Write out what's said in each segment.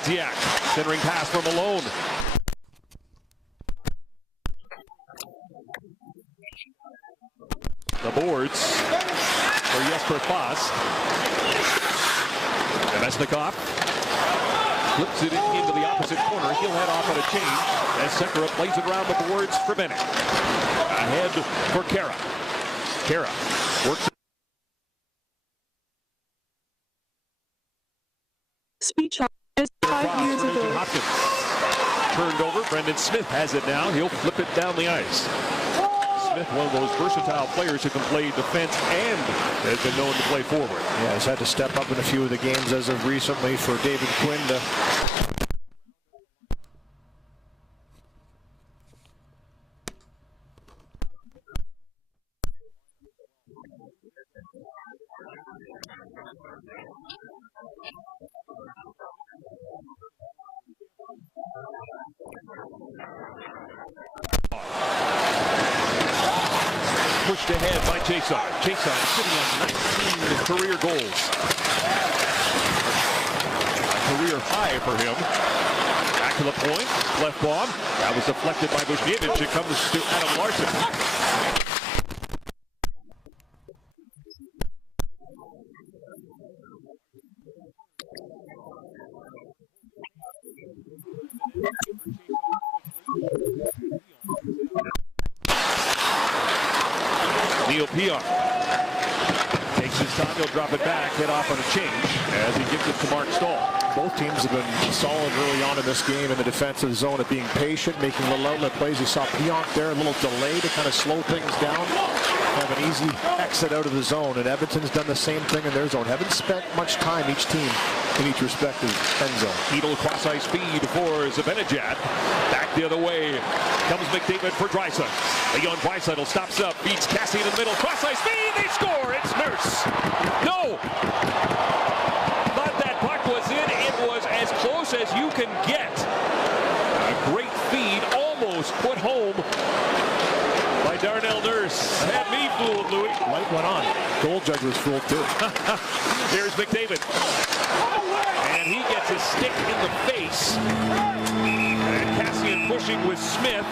Pontiac, centering pass from Malone. The boards for Jesper Fast. Nemesnikov flips it into the opposite corner. He'll head off on a change as Sekera plays it around the boards for Bennett. Ahead for Kara. Kara works. Speech on 5 years ago. Hopkins. Turned over. Brendan Smith has it now. He'll flip it down the ice. Smith, one of those versatile players who can play defense and has been known to play forward. Yeah, he's had to step up in a few of the games as of recently for David Quinn to pushed ahead by Chason. Chason sitting on 19 career goals. A career high for him. Back to the point. Left bomb. That was deflected by Bushnievich. It comes to Adam Larson. Neil Pion takes his time, he'll drop it back, head off on a change as he gives it to Mark Stahl. Both teams have been solid early on in this game in the defensive zone at being patient, making little outlet plays. You saw Pionk there, a little delay to kind of slow things down, have an easy exit out of the zone, and Edmonton's done the same thing in their zone. Haven't spent much time, each team, in each respective end zone. Edel cross-ice speed for Zibanejad. Back the other way comes McDavid for Draisaitl. Leon Draisaitl stops up, beats Cassie in the middle, cross-ice speed, they score! It's Nurse! No! Thought that puck was in, it was as close as you can get. A great feed, almost put home by Darnell Nurse. Had me fooled, Louis. Light went on. Goal judge was fooled too. Here's McDavid. And he gets a stick in the face. And Cassian pushing with Smith.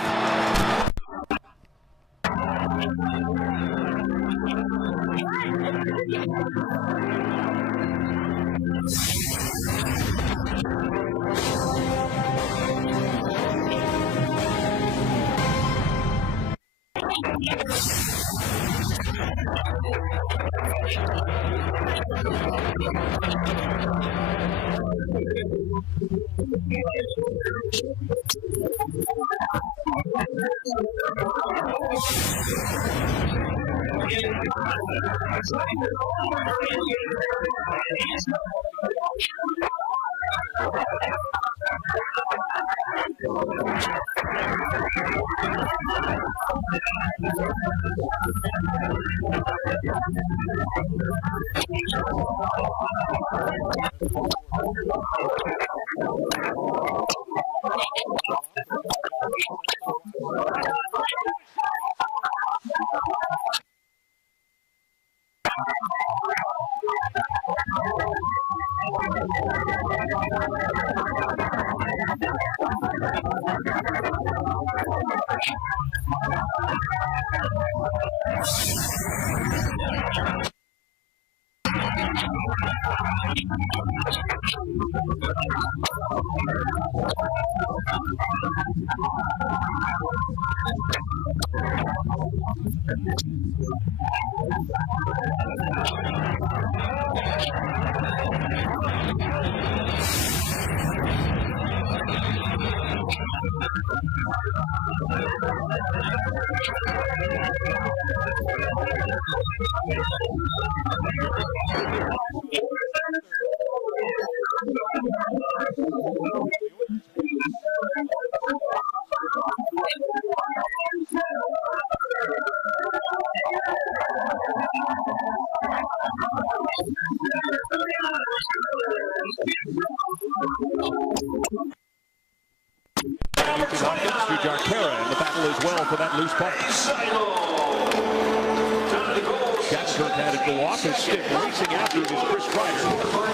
Shattenkirk had it go off his stick. Racing after it is Chris Kreider.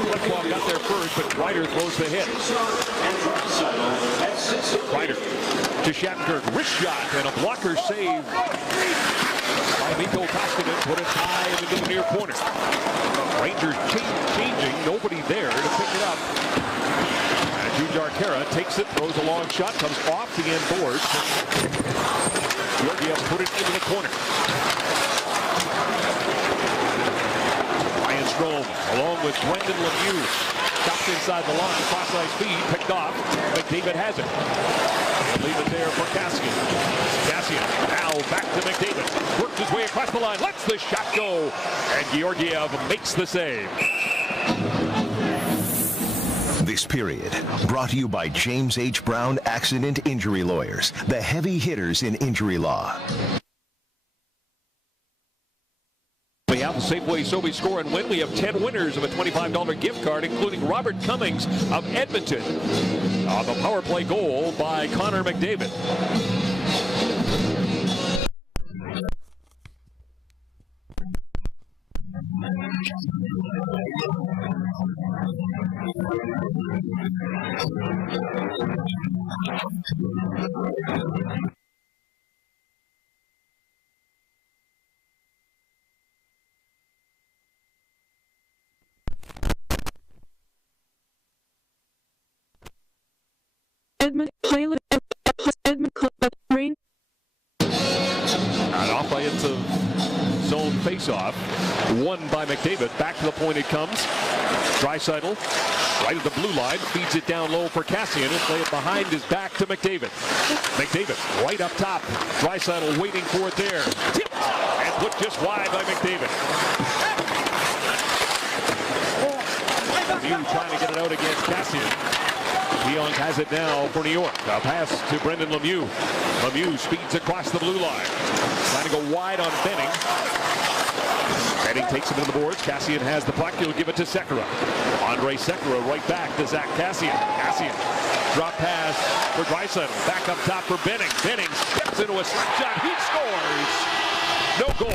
Flip-flop got there first, but Kreider throws the hit. Kreider to Shattenkirk. Wrist shot and a blocker save by Mikko Koskinen. Put it high into the near corner. Rangers changing. Nobody there to pick it up. Jujhar Khaira takes it, throws a long shot, comes off the end boards. Georgiev put it into the corner. Ryan Strome, along with Brendan Lemieux, stopped inside the line, cross-ice feed, picked off. McDavid has it. Leave it there for Kassian. Kassian now back to McDavid. Works his way across the line, lets the shot go, and Georgiev makes the save. This period brought to you by James H. Brown Accident Injury Lawyers, the heavy hitters in injury law. We have the Safeway Sobe Score and Win. We have 10 winners of a $25 gift card, including Robert Cummings of Edmonton. On the power play goal by Connor McDavid. Edmonton pilot Edmonton rain. And off by into zone face-off. Won by McDavid. Back to the point it comes. Draisaitl right at the blue line. Feeds it down low for Kassian. And play it behind his back to McDavid. McDavid right up top. Draisaitl waiting for it there. Tip! And put just wide by McDavid. Lemieux trying to get it out against Kassian. Young has it now for New York. A pass to Brendan Lemieux. Lemieux speeds across the blue line. Trying to go wide on Benning. Benning takes him to the boards. Kassian has the puck. He'll give it to Sekera. Andre Sekera right back to Zach Kassian. Kassian drop pass for Draisaitl. Back up top for Benning. Benning steps into a slap shot. He scores. No goal.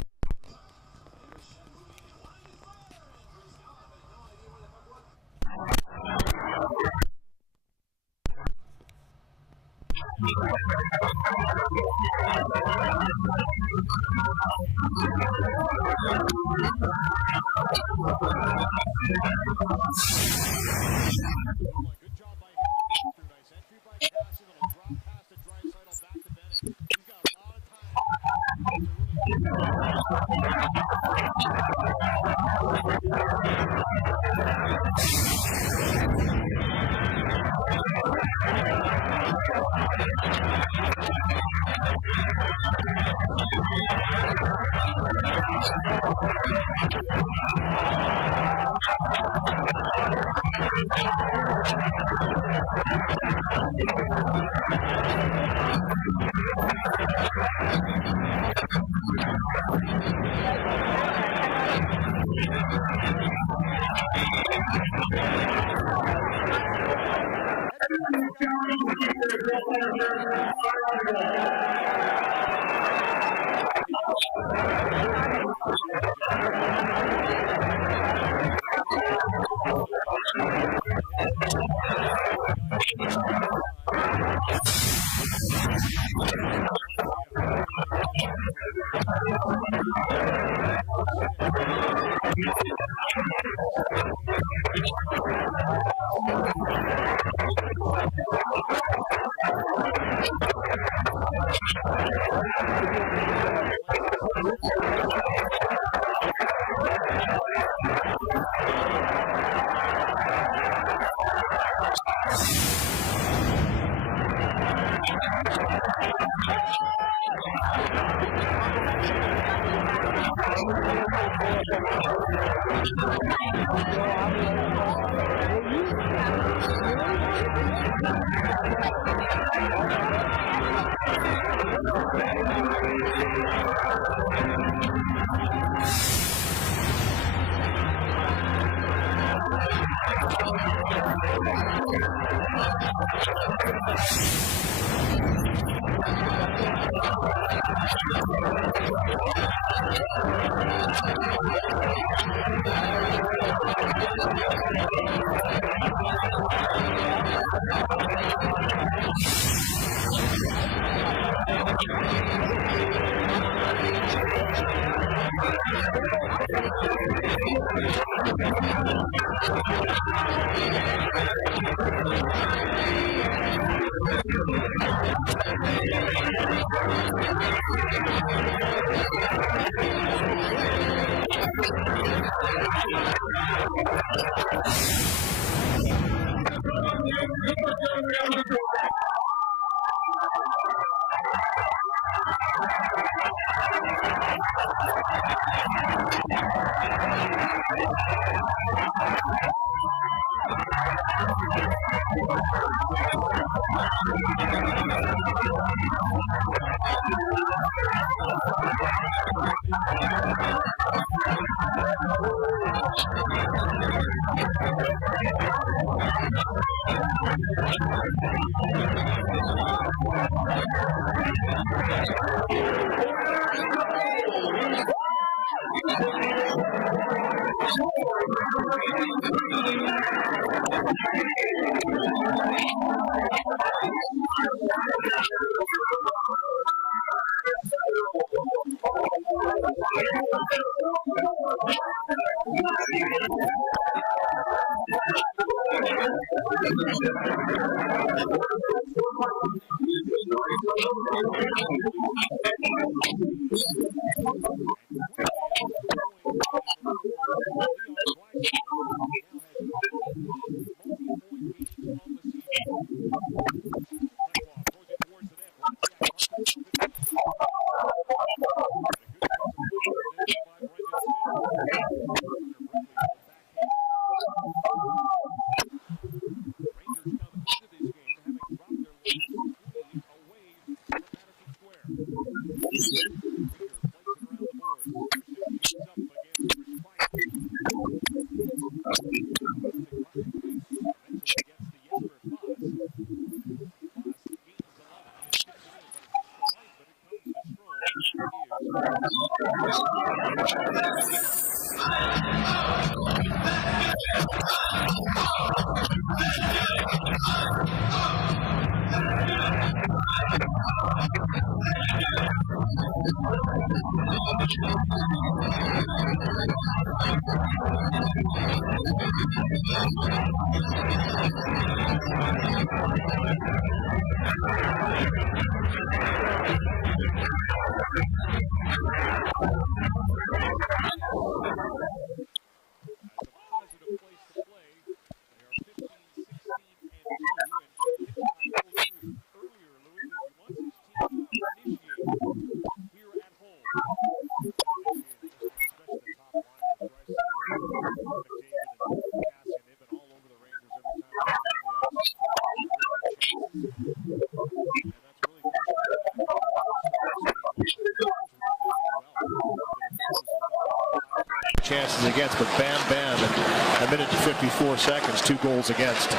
Chances against, but Bam Bam in a minute and 54 seconds, 2 goals against,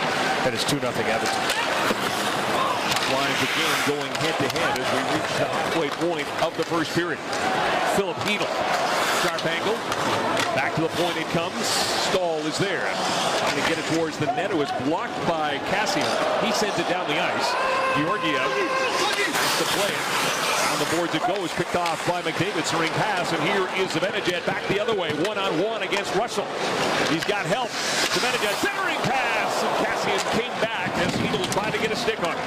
and it's 2-0 Edmonton. Lines again going head-to-head as we reach the halfway point of the first period. Philip Hedl, sharp angle, back to the point it comes. Stahl is there, trying to get it towards the net. It was blocked by Cassian. He sends it down the ice. Georgiev has to play it. On the boards it goes, picked off by McDavid, ring pass, and here is Zibanejad back the other way, one-on-one against Russell. He's got help. Zibanejad centering pass, and Cassian came back as Hedl tried to get a stick on it.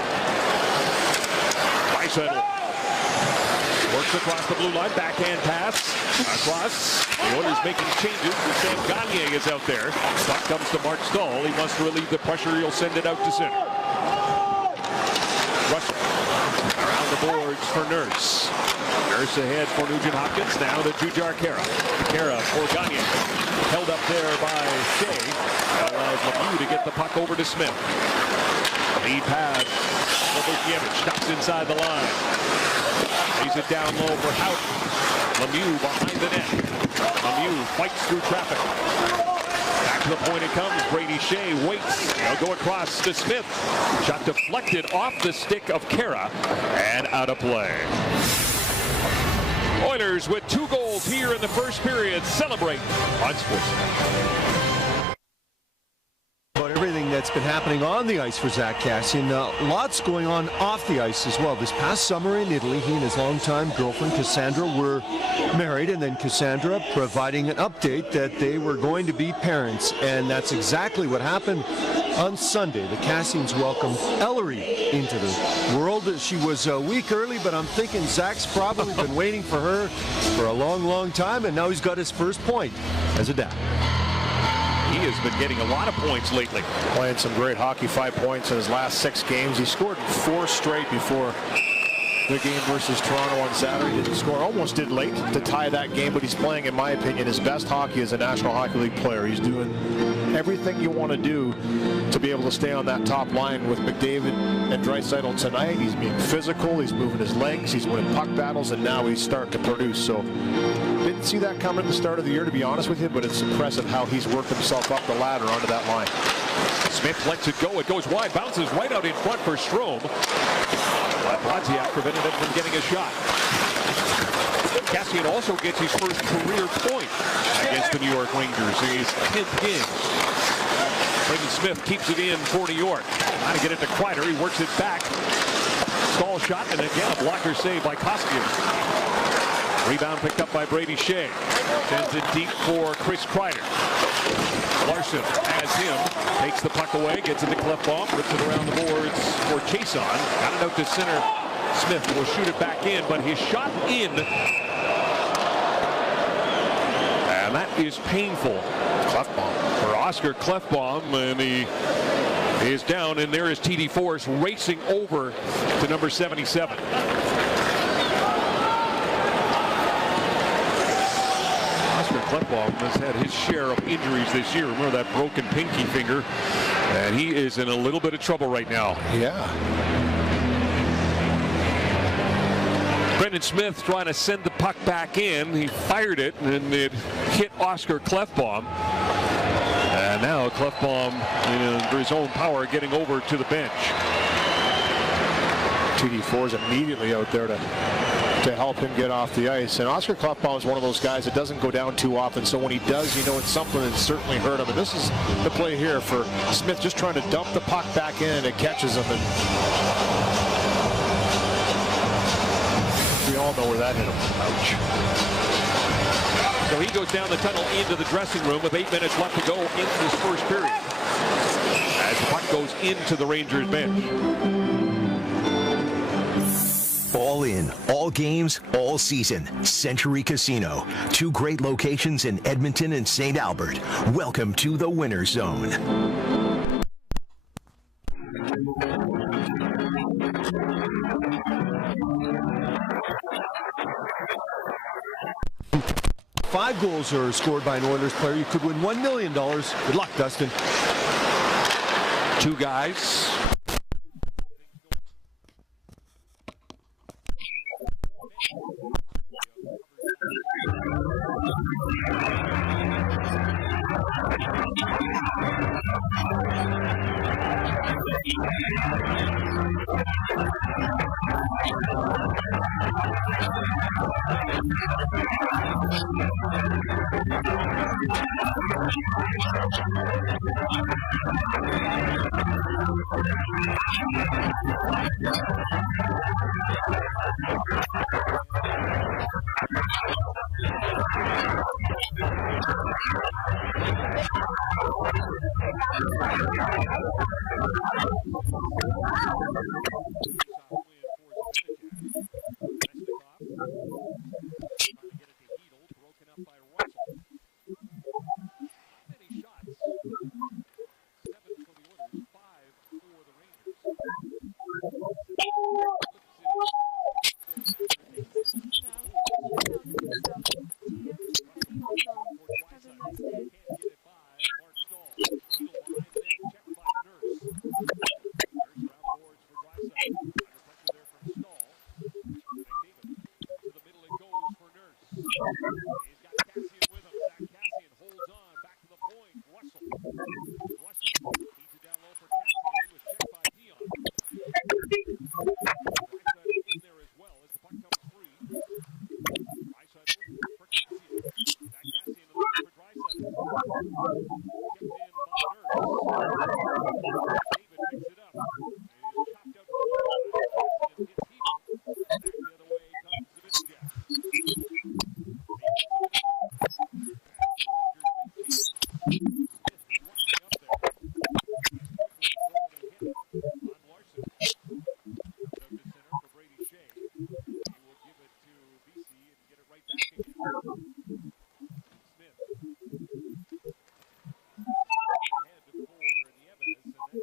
Draisaitl works across the blue line, backhand pass, across. The Oilers making changes, Sam Gagner is out there. Puck comes to Mark Stahl, he wants to relieve the pressure, he'll send it out to center. Russell around the boards for Nurse. Nurse ahead for Nugent Hopkins. Now to Jujhar Khaira. Khaira for Gagner. Held up there by Shea. That allows Lemieux to get the puck over to Smith. Lead pass. Lobosiewicz stops inside the line. Lays it down low for Houghton. Lemieux behind the net. Lemieux fights through traffic. Back To the point it comes. Brady Shea waits. They'll go across to Smith. Shot deflected off the stick of Kara and out of play. Oilers with 2 goals here in the first period. Celebrate on Sportsnet. About everything that's been happening on the ice for Zach Kassian. Lots going on off the ice as well. This past summer in Italy, he and his longtime girlfriend Cassandra were married, and then Cassandra providing an update that they were going to be parents, and that's exactly what happened on Sunday. The Kassians welcomed Ellery into the world. She was a week early, but I'm thinking Zach's probably been waiting for her for a long, long time, and now he's got his first point as a dad. He has been getting a lot of points lately. Playing some great hockey, 5 points in his last 6 games. He scored 4 straight before the game versus Toronto on Saturday. Didn't score, almost did late to tie that game, but he's playing, in my opinion, his best hockey as a National Hockey League player. He's doing everything you want to do to be able to stay on that top line with McDavid and Draisaitl tonight. He's being physical, he's moving his legs, he's winning puck battles, and now he's starting to produce. So didn't see that coming at the start of the year, to be honest with you, but it's impressive how he's worked himself up the ladder onto that line. Smith lets it go. It goes wide, bounces right out in front for Strome. Wozniak prevented him from getting a shot. Kassian also gets his first career point against the New York Rangers in his 10th game. Braden Smith keeps it in for New York. Trying to get it to Kreider. He works it back. Stall shot, and again a blocker save by Koskinen. Rebound picked up by Brady Shea. Sends it deep for Chris Kreider. Larson has him. Takes the puck away. Gets it to Klefbom. Rips it around the boards for Chason. Got it out to center. Smith will shoot it back in, but his shot in. And that is painful. Klefbom. For Oscar Klefbom. And he is down. And there is TD Force racing over to number 77. Klefbom has had his share of injuries this year. Remember that broken pinky finger, and he is in a little bit of trouble right now. Yeah. Brendan Smith trying to send the puck back in. He fired it, and it hit Oscar Klefbom. And now Klefbom, under his own power, getting over to the bench. TD4 is immediately out there to help him get off the ice. And Oscar Klefbom is one of those guys that doesn't go down too often, so when he does, you know it's something that's certainly hurt him. And this is the play here for Smith, just trying to dump the puck back in, and it catches him. And we all know where that hit him. Ouch. So he goes down the tunnel into the dressing room with 8 minutes left to go in this first period. As the puck goes into the Rangers bench. All in, all games, all season. Century Casino. 2 great locations in Edmonton and St. Albert. Welcome to the Winner's Zone. Five goals are scored by an Oilers player, you could win $1 million. Good luck, Dustin. 2 guys.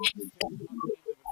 This line has been outflanked.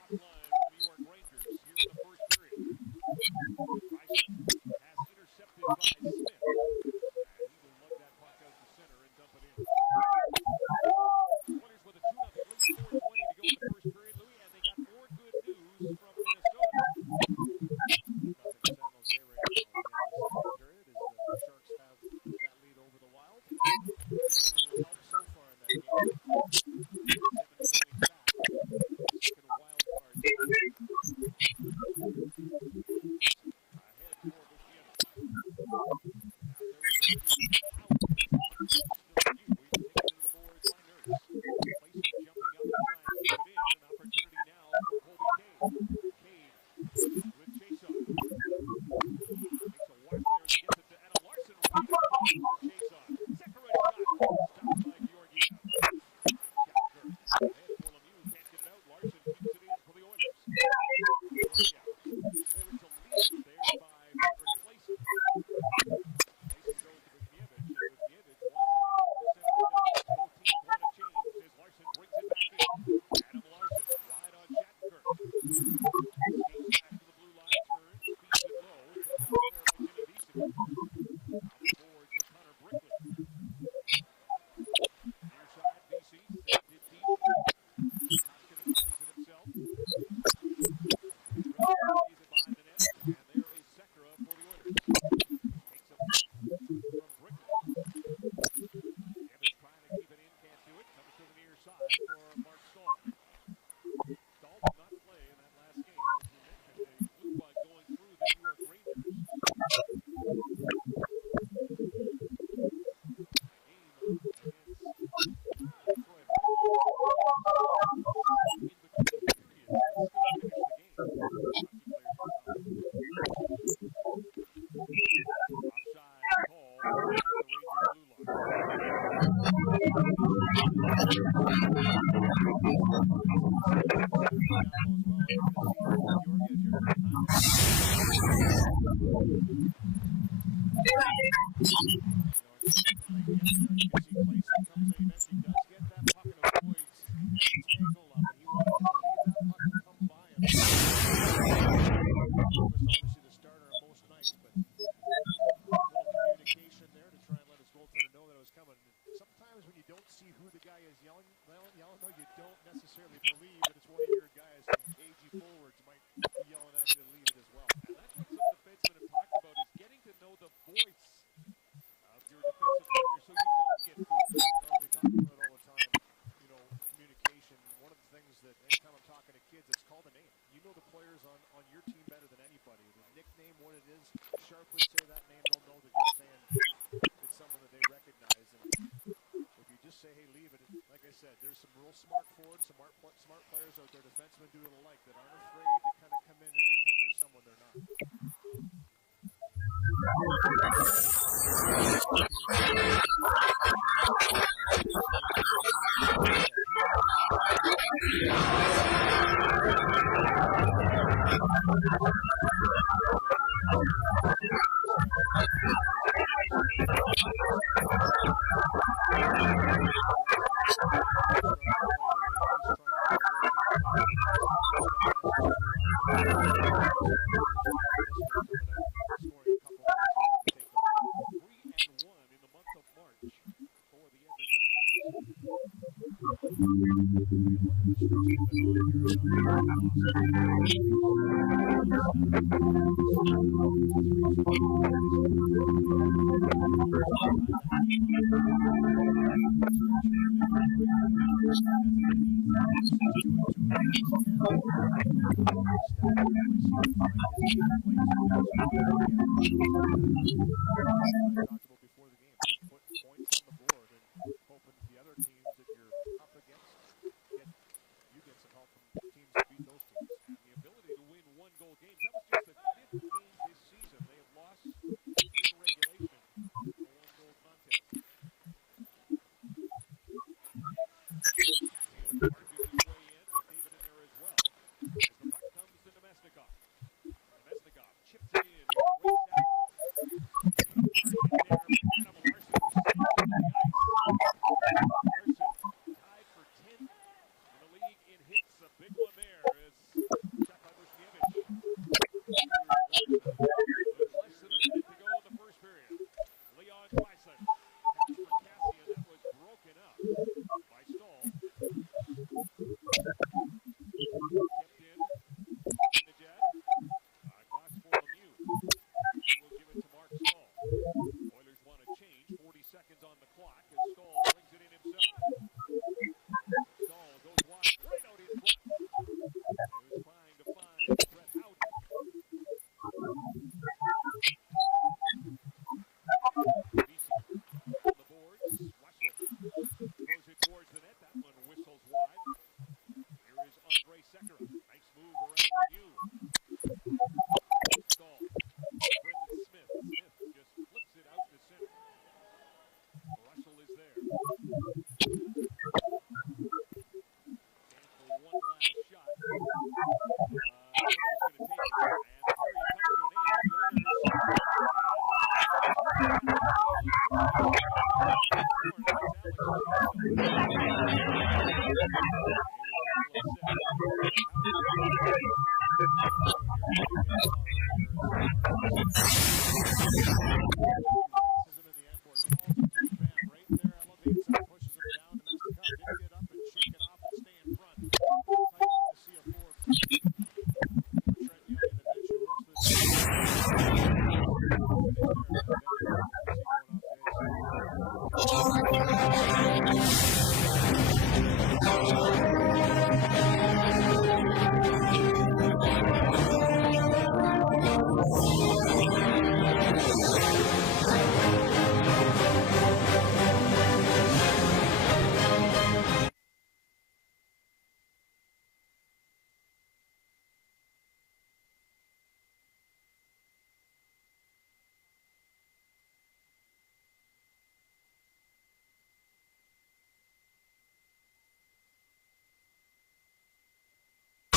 The top line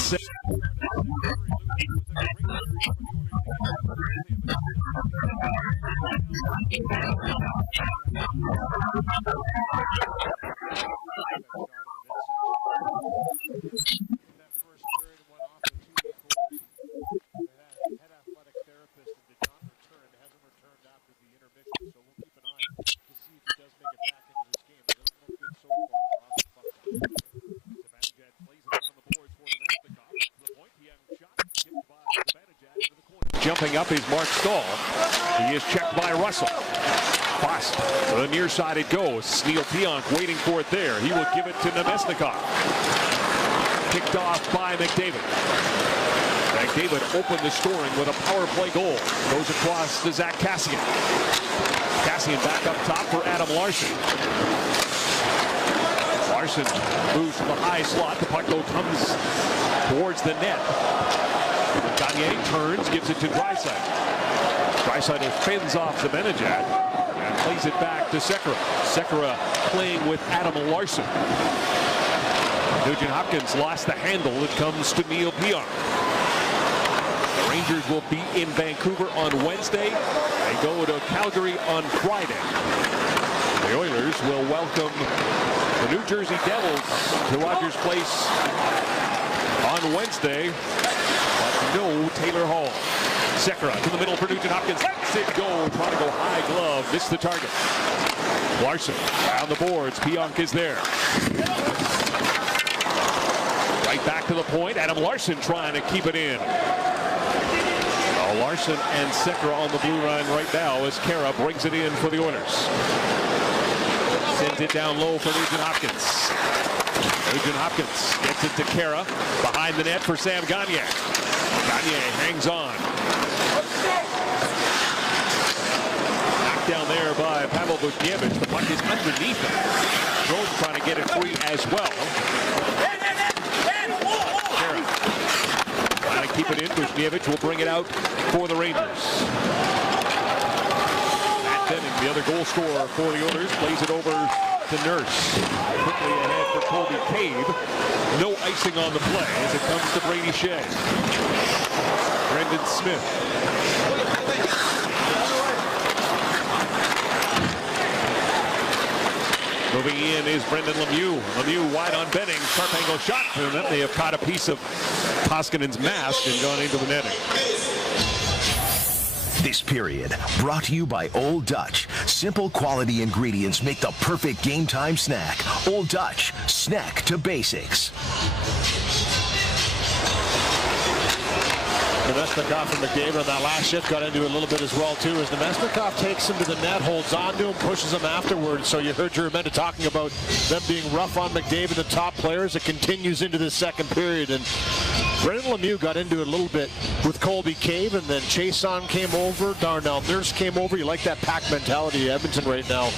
set. Jumping up is Mark Stahl. He is checked by Russell. Fast to the near side it goes. Neil Pionk waiting for it there. He will give it to Nemesnikov. Picked off by McDavid. McDavid opened the scoring with a power play goal. Goes across to Zach Kassian. Kassian back up top for Adam Larson. Larson moves from the high slot. The puck comes towards the net. Gagne turns, gives it to Draisaitl. Draisaitl fends off the Benajad and plays it back to Sekera. Sekera playing with Adam Larson. Nugent Hopkins lost the handle. It comes to Neil Pionk. The Rangers will be in Vancouver on Wednesday. They go to Calgary on Friday. The Oilers will welcome the New Jersey Devils to Rogers Place on Wednesday. No Taylor Hall. Sekera to the middle for Nugent Hopkins. Lets it go. Trying to go high glove. Missed the target. Larson down the boards. Pionk is there. Right back to the point. Adam Larson trying to keep it in. Larson and Sekera on the blue line right now as Kara brings it in for the Oilers. Sends it down low for Nugent Hopkins. Nugent Hopkins gets it to Kara. Behind the net for Sam Gagne. Gagne hangs on. Knocked down there by Pavel Buchnevich. The puck is underneath him. Rome trying to get it free as well. Kara trying to keep it in. Buchnevich will bring it out for the Rangers. Matt Dennen, the other goal scorer for the Oilers, plays it over to Nurse. Quickly ahead for Colby Cave. No icing on the play as it comes to Brady Shea. Brendan Smith. Moving in is Brendan Lemieux. Lemieux wide on Benning. Sharp angle shot. And then they have caught a piece of Koskinen's mask and gone into the netting. This period brought to you by Old Dutch. Simple quality ingredients make the perfect game time snack. Old Dutch, snack to basics. Nemesnikov and McDavid on that last shift got into it a little bit as well too, as Nemesnikov takes him to the net, holds on to him, pushes him afterwards. So you heard Jeremenda talking about them being rough on McDavid, the top players. It continues into the second period, and Brendan Lemieux got into it a little bit with Colby Cave, and then Chason came over, Darnell Nurse came over. You like that pack mentality at Edmonton right now.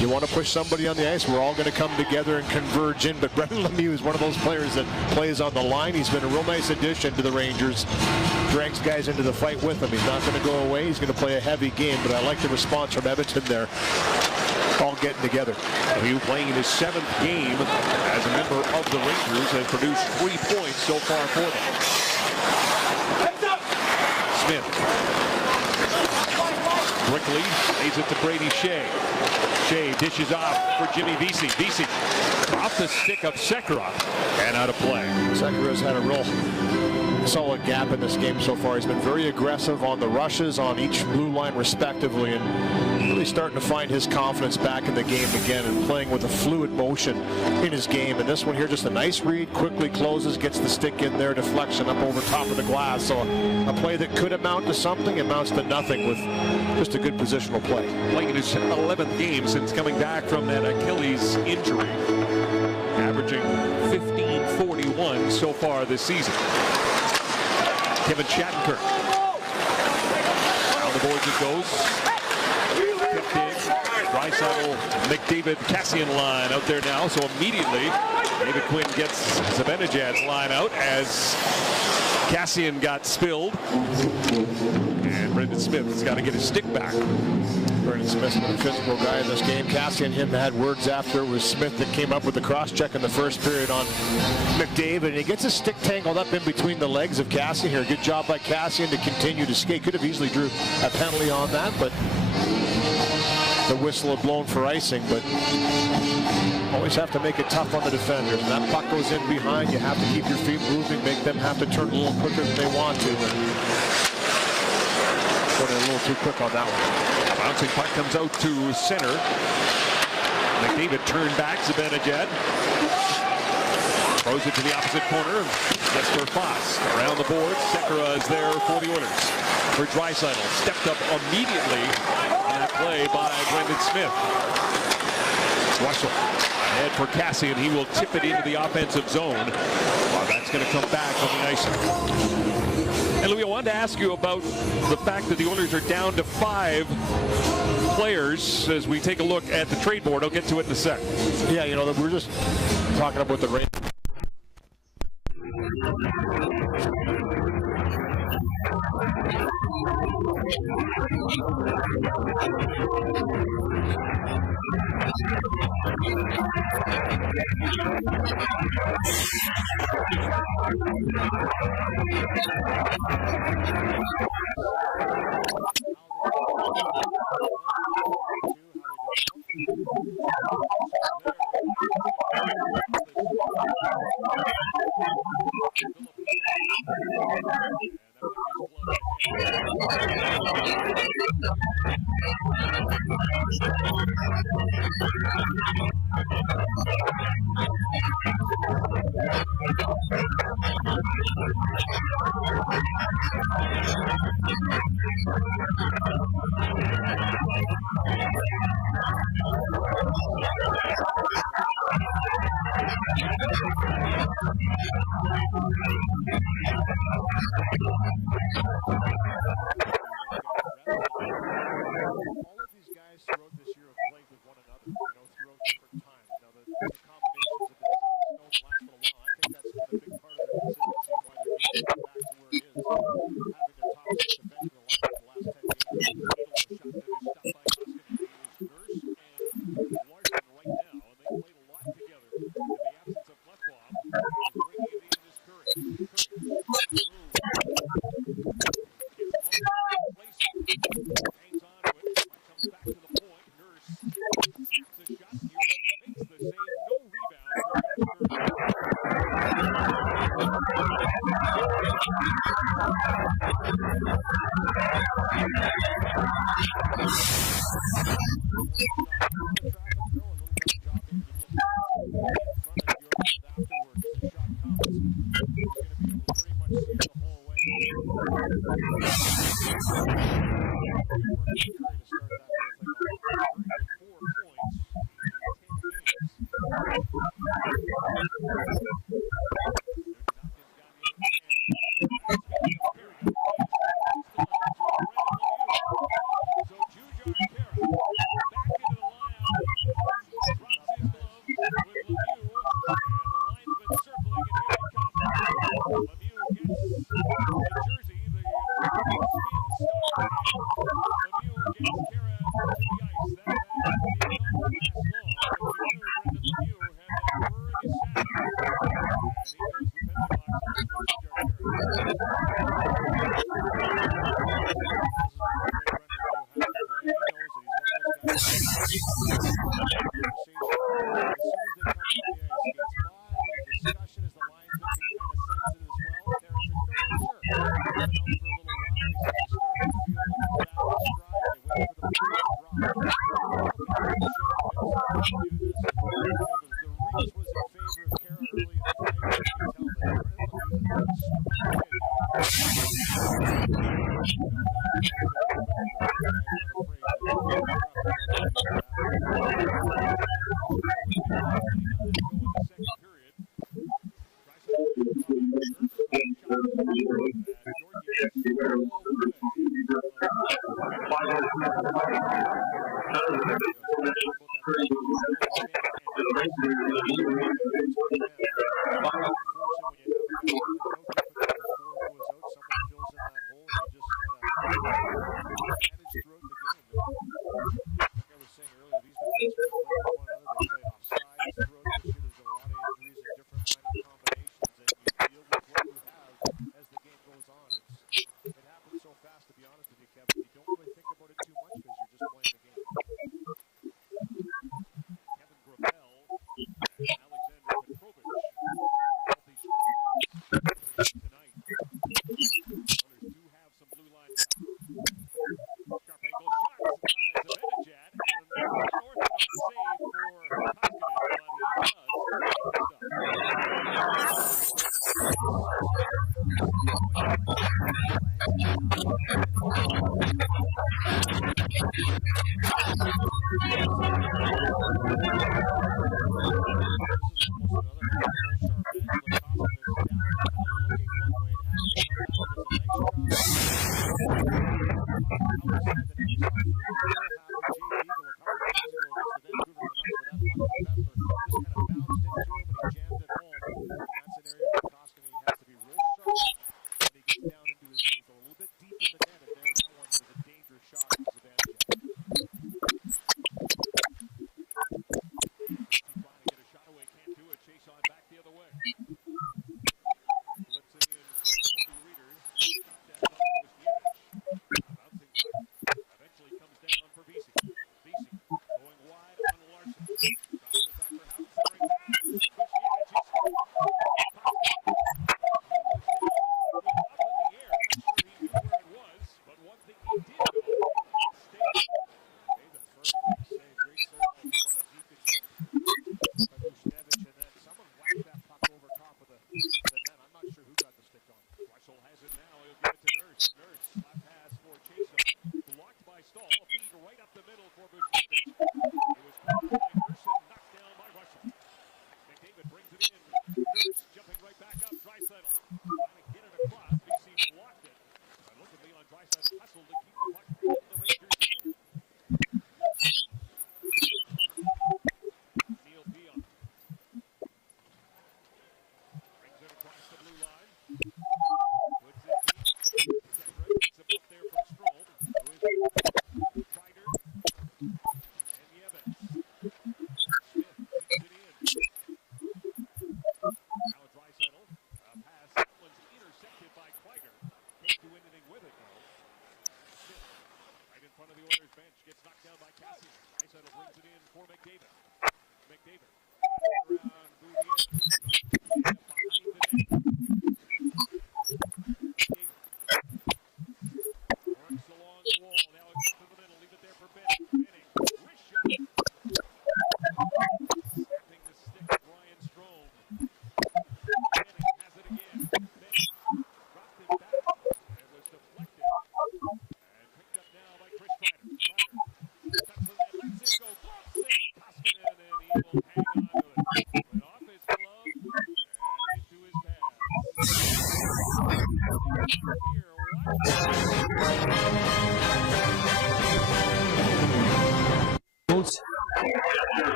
You want to push somebody on the ice, we're all going to come together and converge in. But Brendan Lemieux is one of those players that plays on the line. He's been a real nice addition to the Rangers. Drags guys into the fight with him. He's not going to go away. He's going to play a heavy game, but I like the response from Edmonton there. All getting together. Lemieux playing in his 7th game as a member of the Rangers has produced 3 points so far for them. Smith. Brickley lays it to Brady Shea. Shea dishes off for Jimmy Vesey. Vesey off the stick of Sekera and out of play. Sekera's had a real solid gap in this game so far. He's been very aggressive on the rushes on each blue line respectively, and really starting to find his confidence back in the game again and playing with a fluid motion in his game. And this one here, just a nice read, quickly closes, gets the stick in there, deflection up over top of the glass. So a play that could amount to something amounts to nothing with just a good positional play. Playing in his 11th game since coming back from that Achilles injury, averaging 15.41 so far this season. Kevin Shattenkirk. Down the boards it goes. Tipped in. Draisaitl, McDavid, Kassian line out there now. So immediately, David Quinn gets Zibanejad's line out as Kassian got spilled. And Brendan Smith has got to get his stick back. Brendan Smith's been a physical guy in this game. Cassie and him had words after. It was Smith that came up with the cross-check in the first period on McDavid. And he gets his stick tangled up in between the legs of Cassie here. Good job by Cassian to continue to skate. Could have easily drew a penalty on that, but the whistle had blown for icing. But always have to make it tough on the defenders. When that puck goes in behind, you have to keep your feet moving, make them have to turn a little quicker than they want to. But going a little too quick on that one. A bouncing puck comes out to center. McDavid turned back. Zibanejad throws it to the opposite corner. Gets for Foss. Around the board. Sekera is there for the Oilers. For Draisaitl. Stepped up immediately on that play by Brendan Smith. Russell ahead for Cassian. He will tip it into the offensive zone. Well, that's going to come back on the ice. And Louis, I wanted to ask you about the fact that the Oilers are down to 5 players as we take a look at the trade board. I'll get to it in a sec. Yeah, you know, we're just talking about the rate.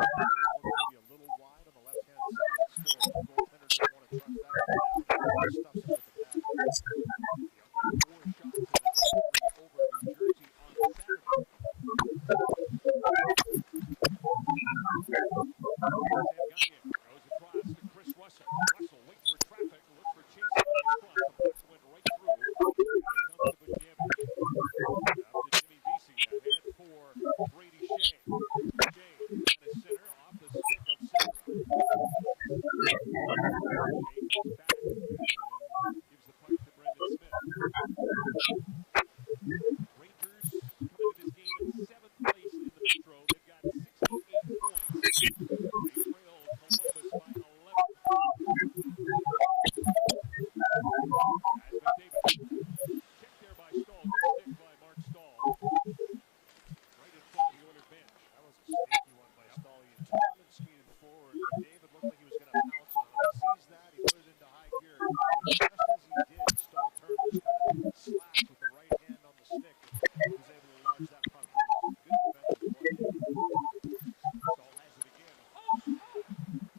a little wide on the left-hand side. Still, the goaltender doesn't want to trust that one down. Stuffs it with the pad. Young had 4 shots in the victory over New Jersey on Saturday. Goes across to Chris Russell. Russell waits for traffic, looks for Chase in front. The puck went right through. And it comes to Buchanan. Up to Jimmy Vesey. Ahead for Brady Shea. Shea on his center, off the stick of Sandra. Shea comes back and gives the puck to Brendan Smith. Rangers coming into this game in 7th place in the Metro. They've got 68 points. They trail Columbus by 11. As McDavid. Check there by Stahl. Good stick by Mark Stahl. Right in front of the Oilers bench. That was a sneaky one by Stahl. He turned and skated forward. McDavid looked like he was going to pounce on him. He sees that. He put it into high gear. But just as he did, Stahl turned and just kind of slashed with the right hand on the stick. And was able to launch that puck. Good defensive play. Stahl has it again.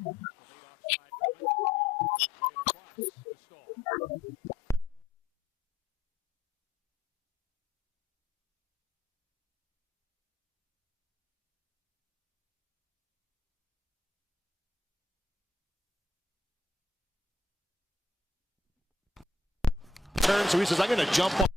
The late offside coming. Right across to Stahl. Turn, so he says, I'm going to jump on.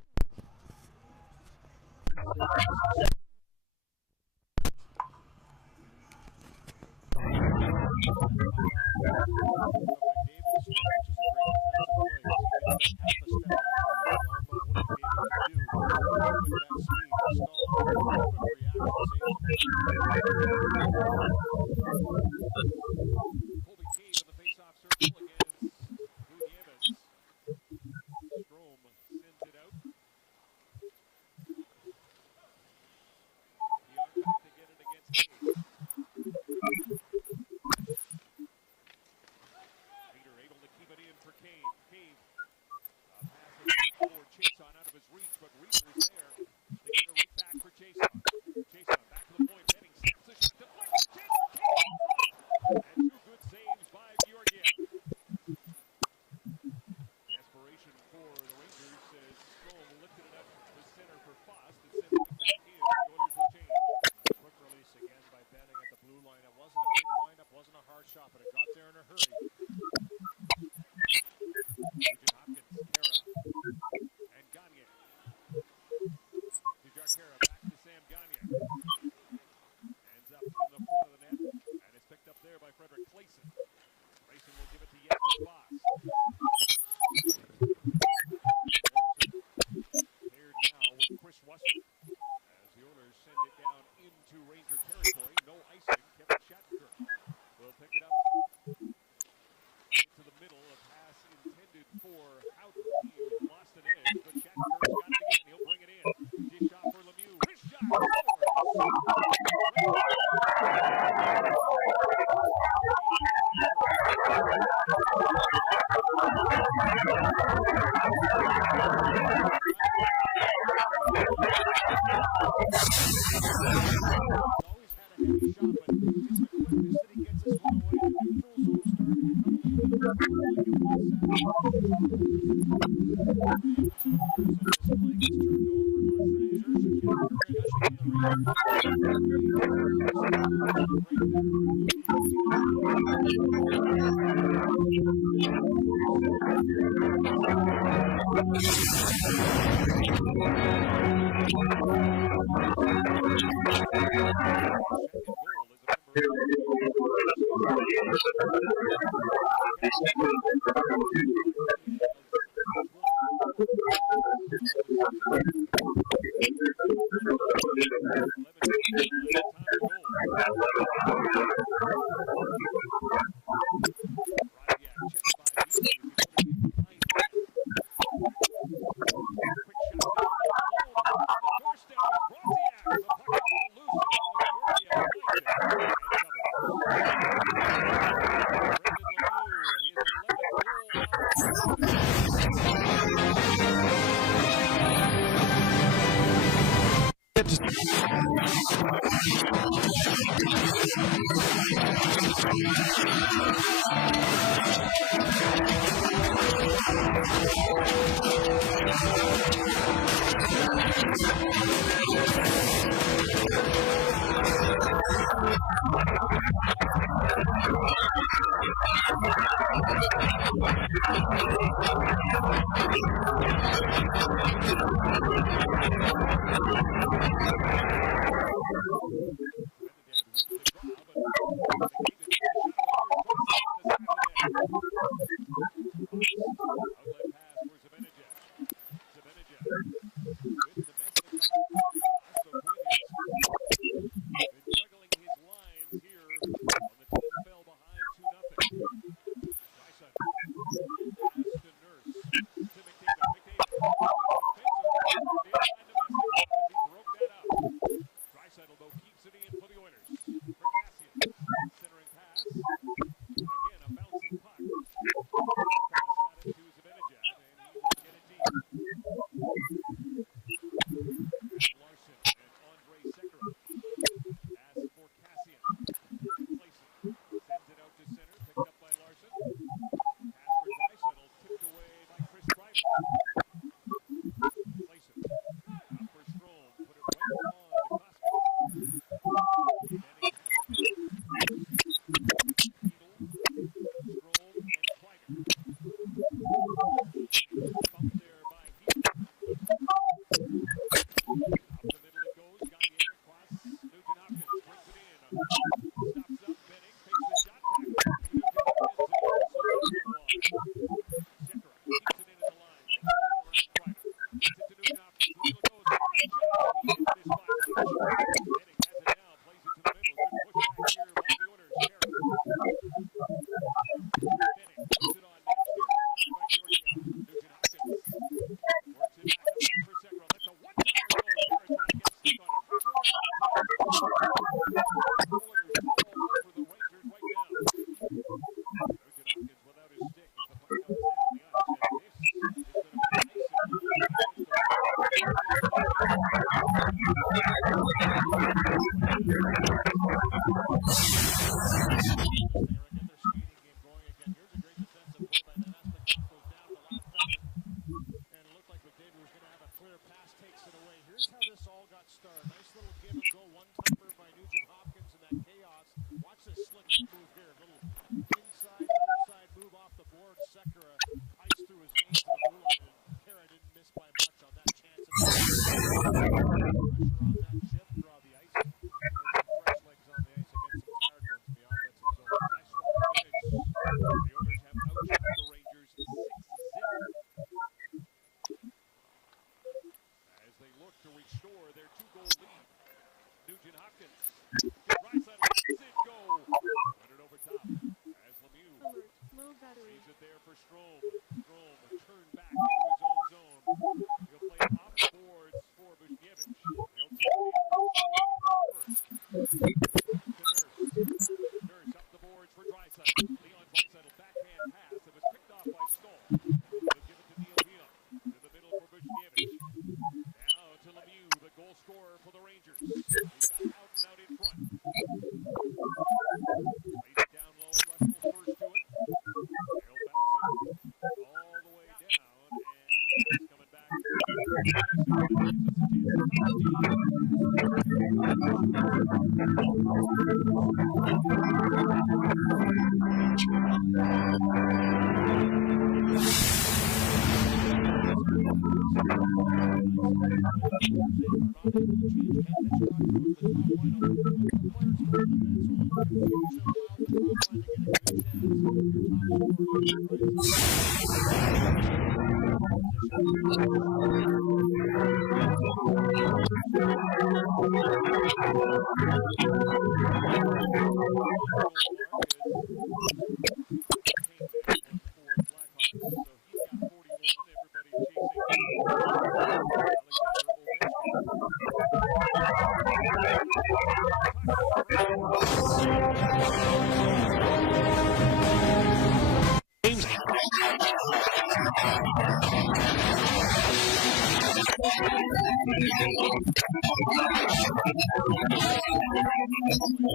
Did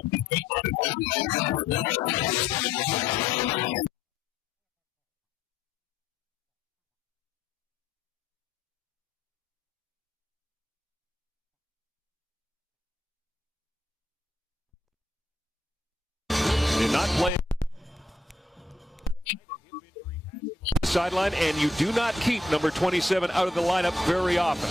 not play the sideline, and you do not keep number 27 out of the lineup very often.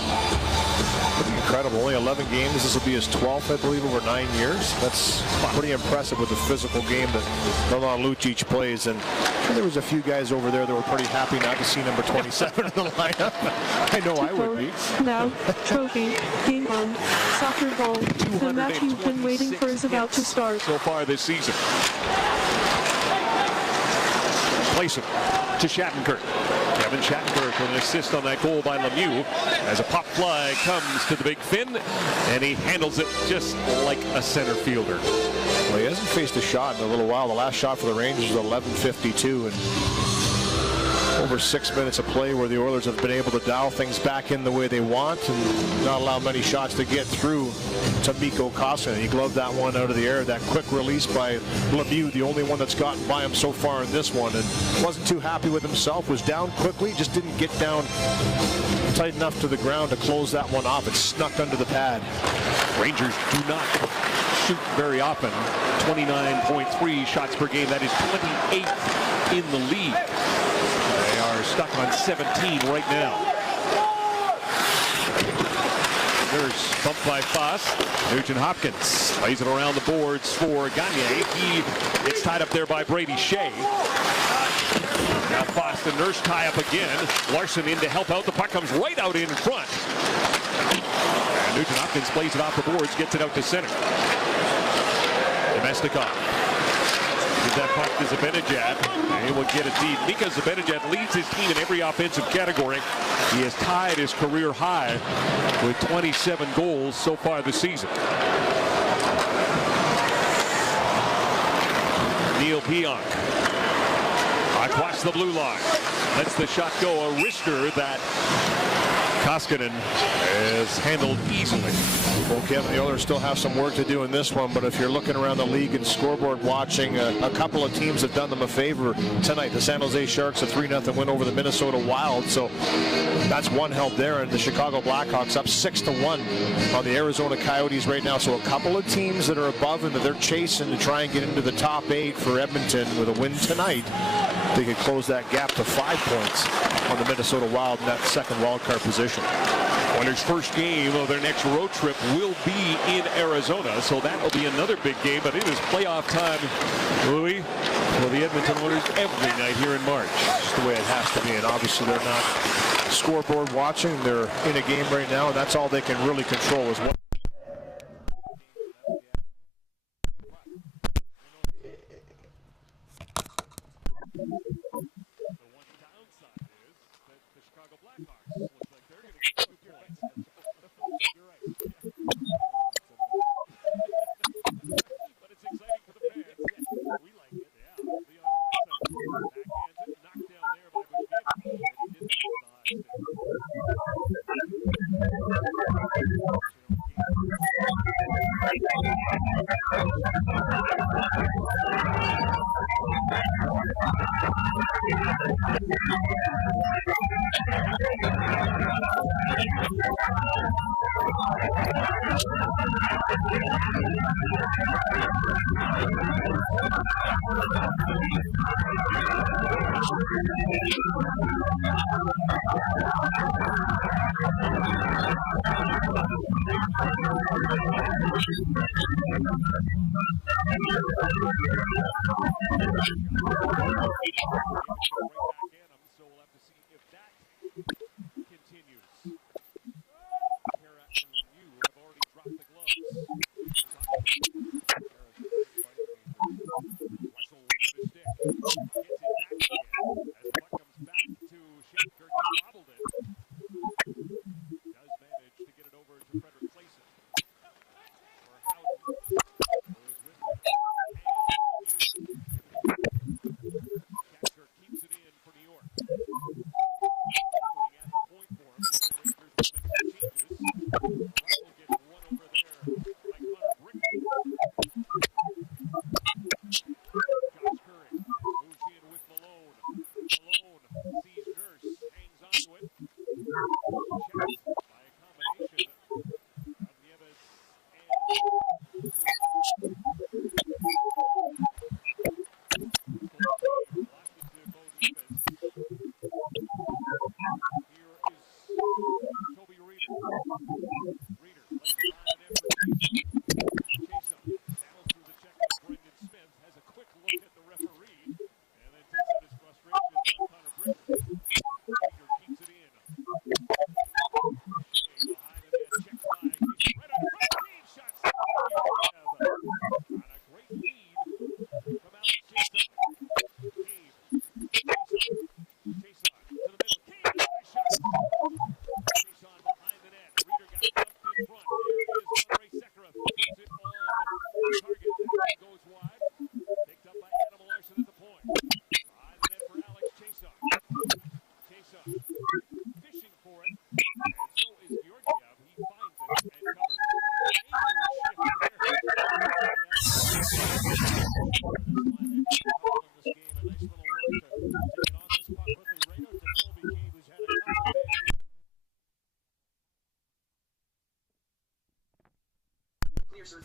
Pretty incredible. Only 11 games. This will be his 12th, I believe, over 9 years. That's pretty impressive with the physical game that Milan Lucic plays. And there was a few guys over there that were pretty happy not to see number 27 in the lineup. I know I would be. Now, trophy, game on, soccer goal. The match you've been waiting for is about to start. So far this season. Place it to Shattenkirk. Kevin Shattenkirk with an assist on that goal by Lemieux as a pop fly comes to the big fin, and he handles it just like a center fielder. Well, he hasn't faced a shot in a little while. The last shot for the Rangers was 11:52, and over 6 minutes of play where the Oilers have been able to dial things back in the way they want and not allow many shots to get through to Mikko Koskinen. He gloved that one out of the air. That quick release by Lemieux, the only one that's gotten by him so far in this one, and wasn't too happy with himself. Was down quickly, just didn't get down tight enough to the ground to close that one off. It snuck under the pad. Rangers do not shoot very often. 29.3 shots per game. That is 28th in the league. They are stuck on 17 right now. There's bumped by Foss. Nugent Hopkins plays it around the boards for Gagne. He gets tied up there by Brady Shea. Now Foss and Nurse tie up again. Larson in to help out. The puck comes right out in front. And Nugent Hopkins plays it off the boards, gets it out to center. Domestikov. Gives that puck to Zibanejad, and he will get it deep. Mika Zibanejad leads his team in every offensive category. He has tied his career high with 27 goals so far this season. Neil Pionk across the blue line. Lets the shot go. A wrister that Koskinen has handled easily. Well, Kevin, the Oilers still have some work to do in this one, but if you're looking around the league and scoreboard watching, a couple of teams have done them a favor tonight. The San Jose Sharks, a 3-0 win over the Minnesota Wild, so that's one help there, and the Chicago Blackhawks up 6-1 on the Arizona Coyotes right now. So a couple of teams that are above and that they're chasing to try and get into the top 8 for Edmonton. With a win tonight, they could close that gap to 5 points on the Minnesota Wild in that second wildcard position. Oilers' first game of their next road trip will be in Arizona, so that will be another big game. But it is playoff time, Louis, for the Edmonton Oilers every night here in March. Just the way it has to be, and obviously they're not scoreboard watching. They're in a game right now, and that's all they can really control is what.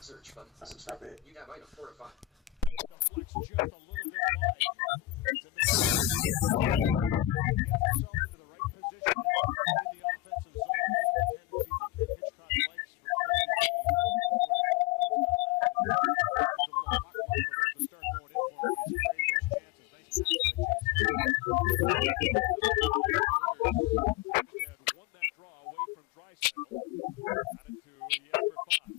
Search button. Subscribe to it. You got mine to 4 to 5. Deflects just a little bit wide. To make gets himself into the right position in the offensive zone. Those are the tendencies that Ken Hitchcock likes from Colby Cave. Won that draw away from Draisaitl. Got it to Jesper Fast.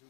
who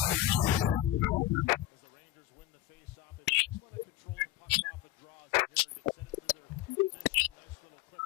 the Rangers win the face-off, they've been excellent at controlling pucks off of draws. And here they send it through their position. Nice little clip.